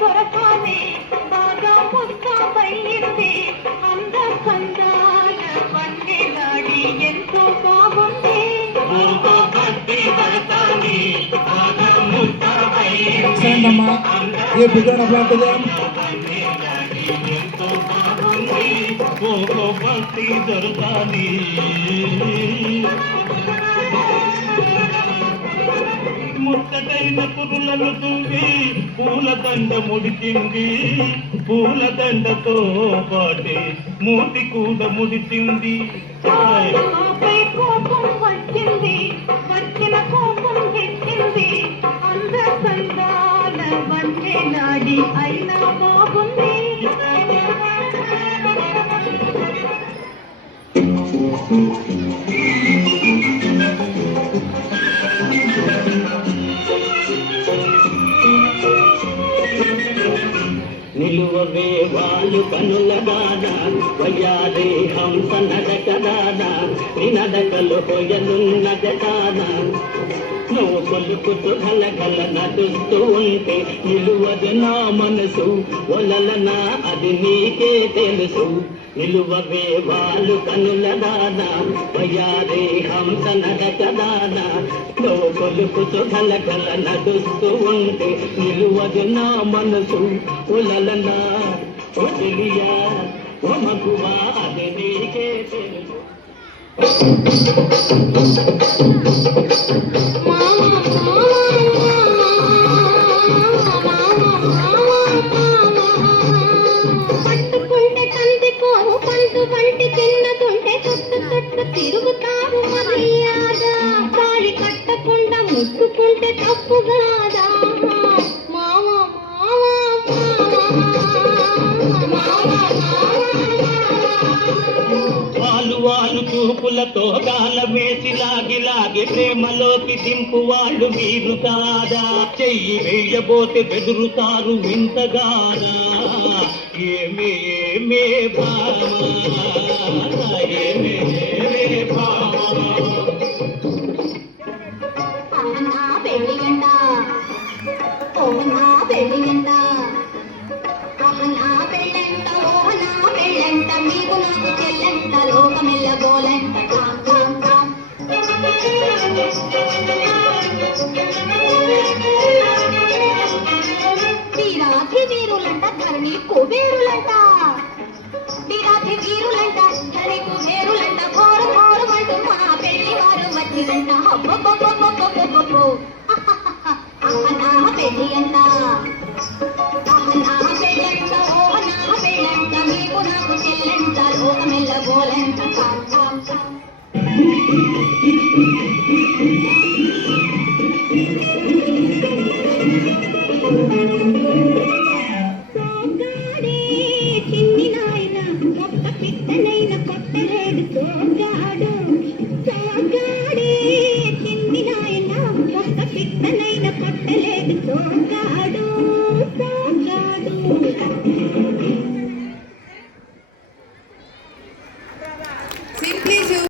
దొరకాలి బాగా ముస్తాబయ్యింది అందకందాల బండిలాడి ఎంతో బాగుంది ये बिगड़ना प्लांट है भक्ति दरदानी ముత్తటైన పురులను తుంగి పూలదండ ముడిచింది పూలదండతో పాటి మూతి కూడా ముడిచింది కోపం వచ్చింది వచ్చిన కోపం తెచ్చింది అందకందాల బండిలాడి అయినా బాగుంది నిలువవే వాళ్ళు కనుల దానా వయ్యారే హంస నడకదానా నీ నడకలు పోయనున్నద దానా నువ్వు కొలుకుతూ గలగల నడుస్తూ ఉంటే నిలువదు నా మనసు ఒలలనా అది నీకే తెలుసు నిలువవే వాళ్ళు కనుల దానా వయ్యారే హంస నడకదానా నువ్వు కొలుకుతూ గలగల నడుస్తూ ఉంటే నిలువదు నా మనసు ఒలలనా ఒలియా ఓ మగువా అది నీకే తెలుసు పట్టుకుంటే తందిపోవు పంటు వంటి చిన్నదుంటే చుట్టు చుట్టు తిరుగుతావు మర్యాద తాళి కట్టకుండా ముట్టుకుంటే తప్పు కాదా వాళ్ళు చూపులతో గాల వేసి లాగి ప్రేమలోకి దింపు వాళ్ళు వీరు కాదా చెయ్యి వేయబోతే బెదురుతారు వింతగానా ఏమే భామా ఏమే భామా మీకు నాకు చెల్లంట లోకమెల్లబోలంట వీరాధి వీరులంట ధరణి కుబేరులంట వీరాధి వీరులంట ధరణి కుబేరులంట ఘోరు ఘోరమంటూ మా పెళ్లి వారు వచ్చినంట హబ్బబ్బబ్బబ్బబ్బబ్బో నా పెళ్లి అంట నా పెళ్ళంట ఓ నా పెళ్ళంట మీకు నాకు చెల్లంట లోకమెల్లబోలంట చిన్ని నాయన ఒక్క పిట్టనైన కొట్టలేడు